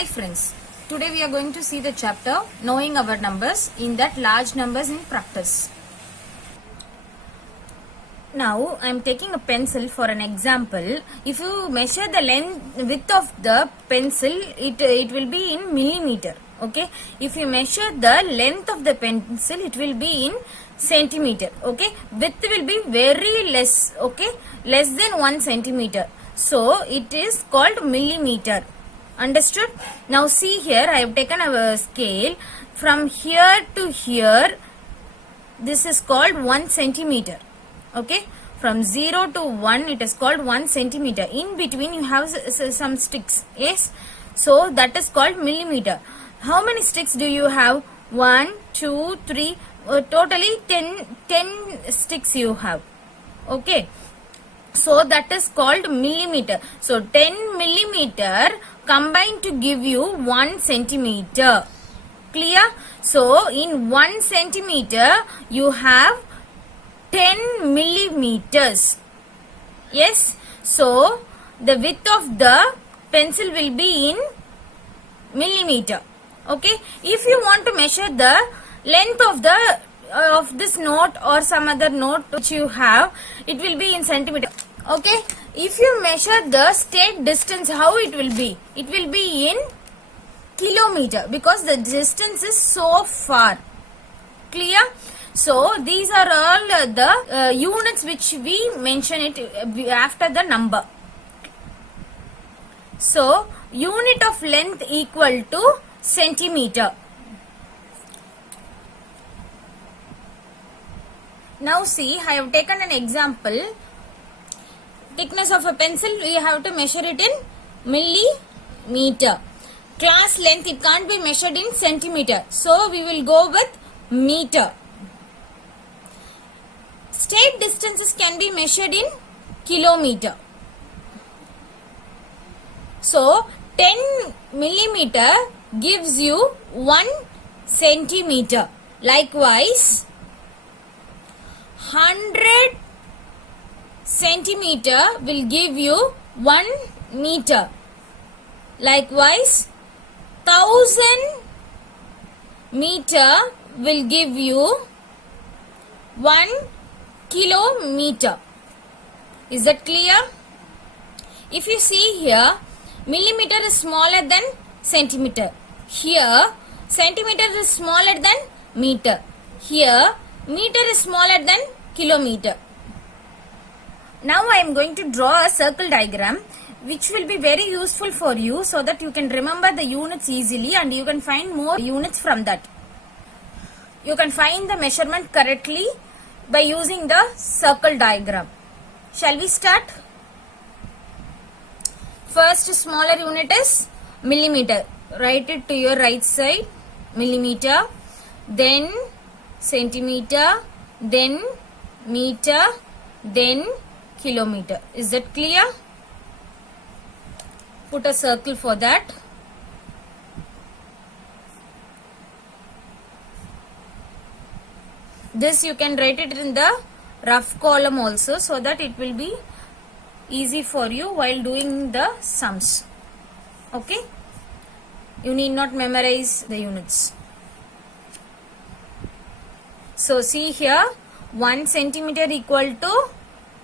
Hi friends, today we are going to see the chapter Knowing Our Numbers, in that large numbers in practice. Now I am taking a pencil for an example. If you measure the width of the pencil, it will be in millimeter. Okay. If you measure the length of the pencil, it will be in centimeter. Okay. Width will be very less. Okay. Less than 1 centimeter. So it is called millimeter. Understood? Now see here, I have taken a scale from here to here. This is called 1 centimeter. Okay, from 0 to 1 it is called 1 centimeter. In between you have some sticks. Yes, so that is called millimeter. How many sticks do you have? 1, 2, 3, totally 10 sticks you have. Okay, so that is called millimeter. So 10 millimeter combined to give you 1 centimeter. Clear? So in 1 centimeter you have 10 millimeters. Yes. So the width of the pencil will be in millimeter. Okay. If you want to measure the length of this note or some other note which you have, it will be in centimeter. Okay. If you measure the state distance, how it will be? It will be in kilometer, because the distance is so far. Clear? So these are all the units which we mention it after the number. So unit of length equal to centimeter. Now see, I have taken an example. Thickness of a pencil, we have to measure it in millimeter. Class length, it can't be measured in centimeter. So we will go with meter. State distances can be measured in kilometer. So 10 millimeter gives you 1 centimeter. Likewise, 100 centimeter will give you 1 meter. Likewise, 1000 meter will give you 1 kilometer. Is that clear? If you see here, millimeter is smaller than centimeter. Here, centimeter is smaller than meter. Here, meter is smaller than kilometer. Now I am going to draw a circle diagram which will be very useful for you, so that you can remember the units easily and you can find more units from that. You can find the measurement correctly by using the circle diagram. Shall we start? First smaller unit is millimeter. Write it to your right side. Millimeter, then centimeter, then meter, then kilometer. Is that clear? Put a circle for that. This you can write it in the rough column also, so that it will be easy for you while doing the sums. Okay? You need not memorize the units. So see here, 1 centimeter equal to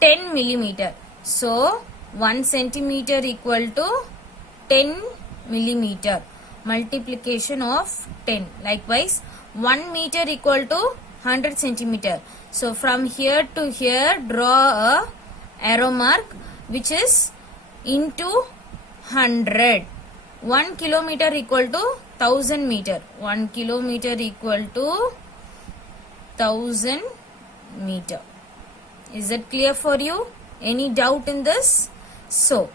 10 millimeter. So 1 centimeter equal to 10 millimeter. Multiplication of 10. Likewise, 1 meter equal to 100 centimeter. So from here to here, draw a arrow mark which is into 100. 1 kilometer equal to 1000 meter. 1 kilometer equal to 1000 meter. Is that clear for you? Any doubt in this? So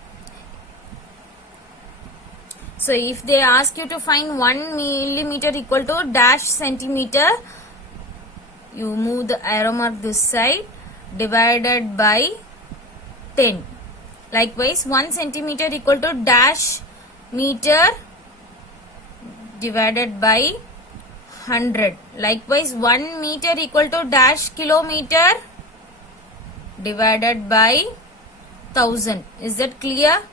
if they ask you to find 1 millimeter equal to dash centimeter, you move the arrow mark this side, divided by 10. Likewise, 1 centimeter equal to dash meter divided by 100. Likewise, 1 meter equal to dash kilometer divided by 1000. Is that clear?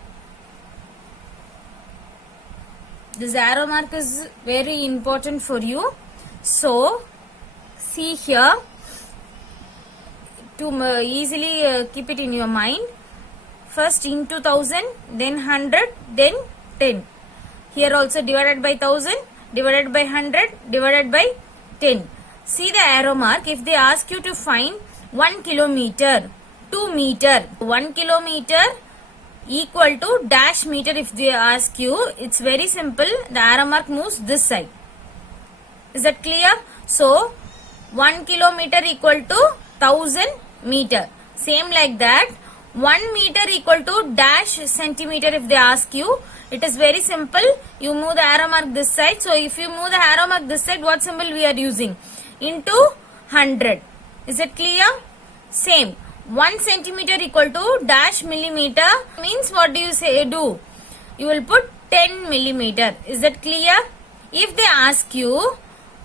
This arrow mark is very important for you. So, see here, to easily keep it in your mind. First into 1000, then 100, then 10. Here also divided by 1000, divided by 100, divided by 10. See the arrow mark. If they ask you to find 1 kilometer, 2 meter, 1 kilometer equal to dash meter, if they ask you, it's very simple. The arrow mark moves this side. Is that clear? So, 1 kilometer equal to 1000 meter. Same like that. 1 meter equal to dash centimeter if they ask you. It is very simple. You move the arrow mark this side. So, if you move the arrow mark this side, what symbol we are using? Into 100. Is it clear? Same. 1 centimeter equal to dash millimeter means what do you say? You will put 10 millimeter. Is that clear? If they ask you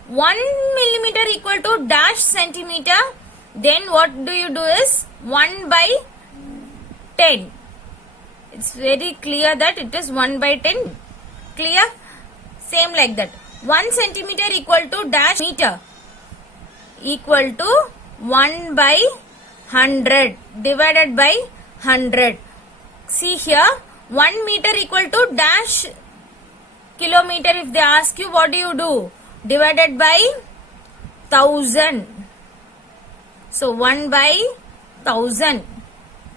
1 millimeter equal to dash centimeter, then what do you do is 1 by 10. It's very clear that it is 1 by 10. Clear? Same like that. 1 centimeter equal to dash meter equal to 1 by 100 divided by 100. See here, 1 meter equal to dash kilometer. If they ask you, what do? Divided by 1000. So 1 by 1000.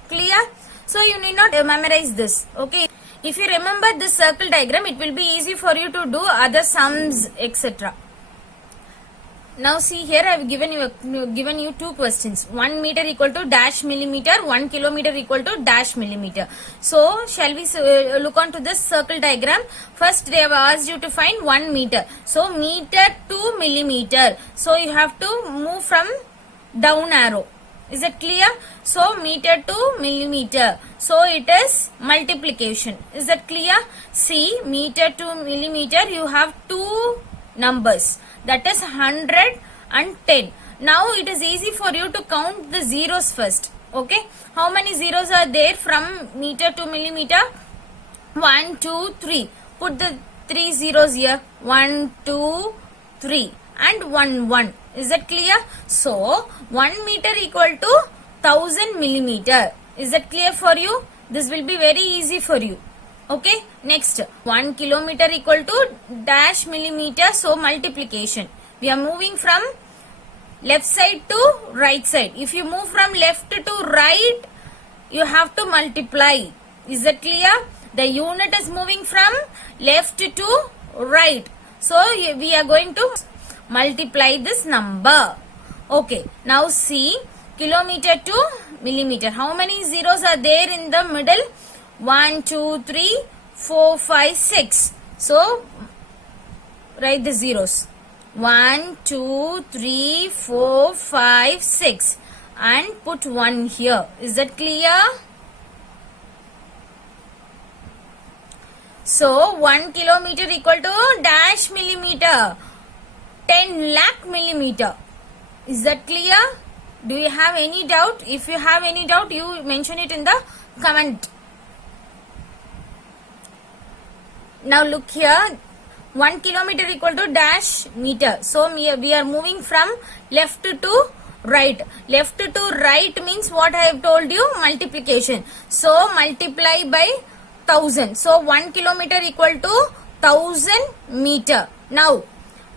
Clear? So you need not memorize this. Okay. If you remember this circle diagram, it will be easy for you to do other sums, etc. Now see here, I have given you two questions. 1 meter equal to dash millimeter, 1 kilometer equal to dash millimeter. So shall we look on to this circle diagram? First they have asked you to find 1 meter. So meter to millimeter. So you have to move from down arrow. Is it clear? So meter to millimeter. So it is multiplication. Is that clear? See, meter to millimeter, you have two numbers. That is 100 and 10. Now it is easy for you to count the zeros first. Okay. How many zeros are there from meter to millimeter? 1, 2, 3. Put the 3 zeros here. 1, 2, 3. And 1, 1. Is that clear? So, 1 meter equal to 1000 millimeter. Is that clear for you? This will be very easy for you. Okay. Next, 1 kilometer equal to dash millimeter. So, multiplication. We are moving from left side to right side. If you move from left to right, you have to multiply. Is that clear? The unit is moving from left to right. So, we are going to multiply this number. Okay. Now, see, kilometer to millimeter. How many zeros are there in the middle? 1, 2, 3, 4, 5, 6. So, write the zeros. 1, 2, 3, 4, 5, 6. And put 1 here. Is that clear? So, 1 kilometer equal to dash millimeter. 10 lakh millimeter. Is that clear? Do you have any doubt? If you have any doubt, you mention it in the comment. Now look here, 1 kilometer equal to dash meter. So we are moving from left to right. Left to right means what I have told you, multiplication. So multiply by 1000. So 1 kilometer equal to 1000 meter. Now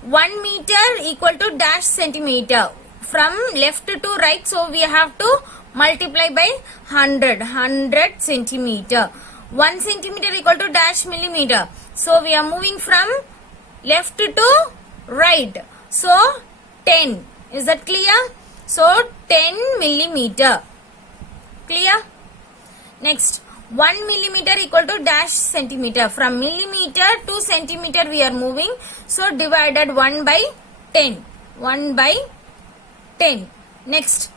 1 meter equal to dash centimeter. From left to right, so we have to multiply by 100 centimeter. 1 centimeter equal to dash millimeter. So we are moving from left to right. So 10. Is that clear? So 10 millimeter. Clear? Next, 1 millimeter equal to dash centimeter. From millimeter to centimeter we are moving. So divided 1 by 10. 1 by 10. Next,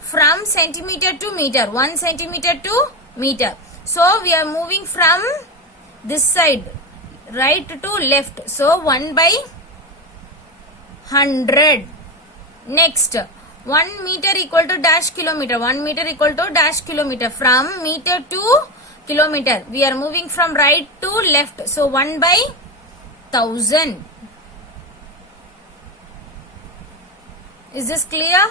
from centimeter to meter. 1 centimeter to meter. So we are moving from this side, right to left. So 1 by 100. Next, 1 meter equal to dash kilometer. 1 meter equal to dash kilometer. From meter to kilometer. We are moving from right to left. So 1 by 1000. Is this clear?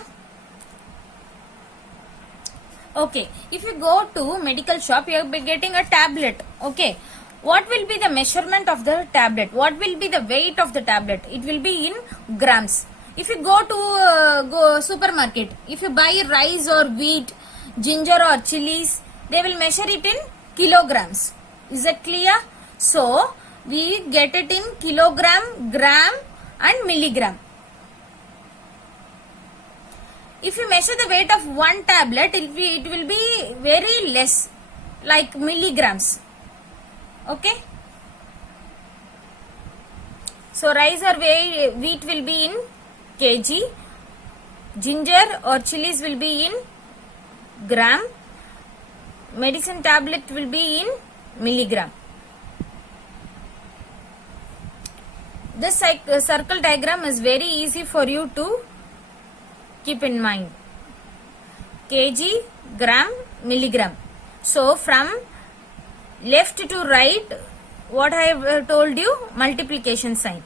Okay, if you go to medical shop, you will be getting a tablet. Okay, what will be the measurement of the tablet? What will be the weight of the tablet? It will be in grams. If you go to supermarket, if you buy rice or wheat, ginger or chilies, they will measure it in kilograms. Is that clear? So we get it in kilogram, gram and milligram. If you measure the weight of one tablet, it will be very less, like milligrams. Okay. So rice or wheat will be in kg, ginger or chilies will be in gram, medicine tablet will be in milligram. This circle diagram is very easy for you to keep in mind. Kg, gram, milligram. So from left to right, what I have told you, multiplication sign.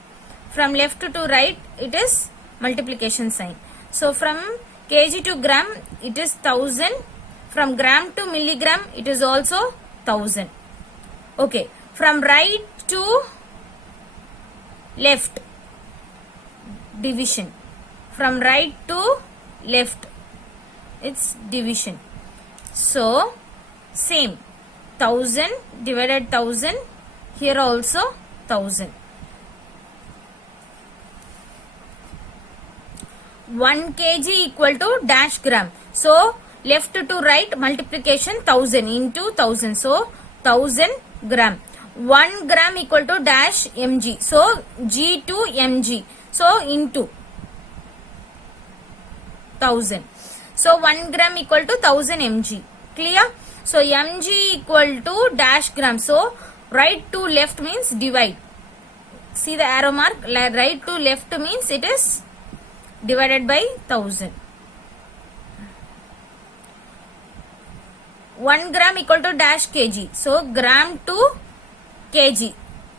From left to right, it is multiplication sign. So from kg to gram, it is 1000. From gram to milligram, it is also 1000. Okay. From right to left, division. From right to left, it's division. So same, 1000 divided 1000, here also 1000. 1 kg equal to dash gram. So left to right, multiplication 1000 into 1000. So 1000 gram. 1 gram equal to dash mg. So g to mg. So into 1000. So 1 gram equal to 1000 mg. Clear? So mg equal to dash gram. So right to left means divide. See the arrow mark? Right to left means it is divided by 1000. 1 gram equal to dash kg. So gram to kg.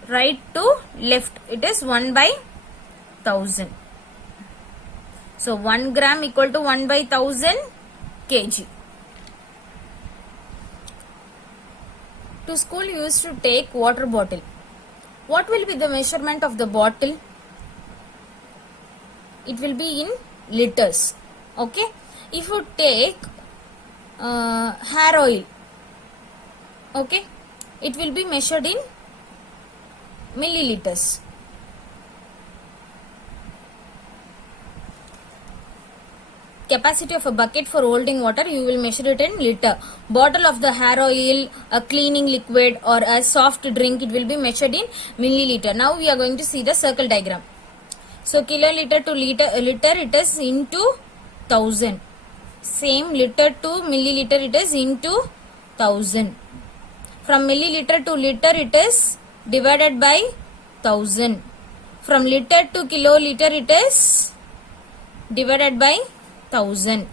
Right to left, it is 1 by 1000. So 1 gram equal to 1 by 1000 kg. To school you used to take water bottle. What will be the measurement of the bottle? It will be in liters. Okay. If you take hair oil, okay, it will be measured in milliliters. Capacity of a bucket for holding water, you will measure it in liter. Bottle of the hair oil, a cleaning liquid or a soft drink, it will be measured in milliliter. Now we are going to see the circle diagram. So kiloliter to liter, it is into 1000. Same, liter to milliliter, it is into 1000. From milliliter to liter, it is divided by 1000. From liter to kiloliter, it is divided by 1000.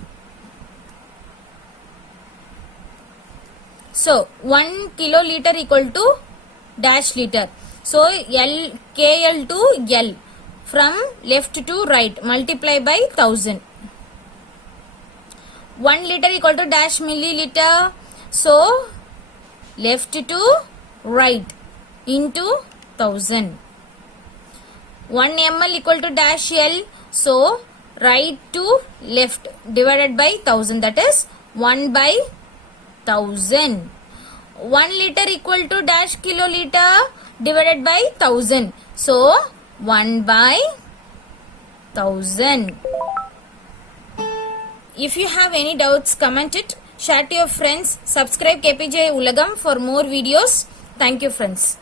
So 1 kiloliter equal to dash liter. So KL to L. From left to right, multiply by 1000. 1 liter equal to dash milliliter. So left to right into 1000. 1 ml equal to dash L. So right to left divided by 1000, that is 1 by 1000. 1 liter equal to dash kiloliter divided by 1000. So 1 by 1000. If you have any doubts, comment it, share to your friends, subscribe KPJ Ulagam for more videos. Thank you friends.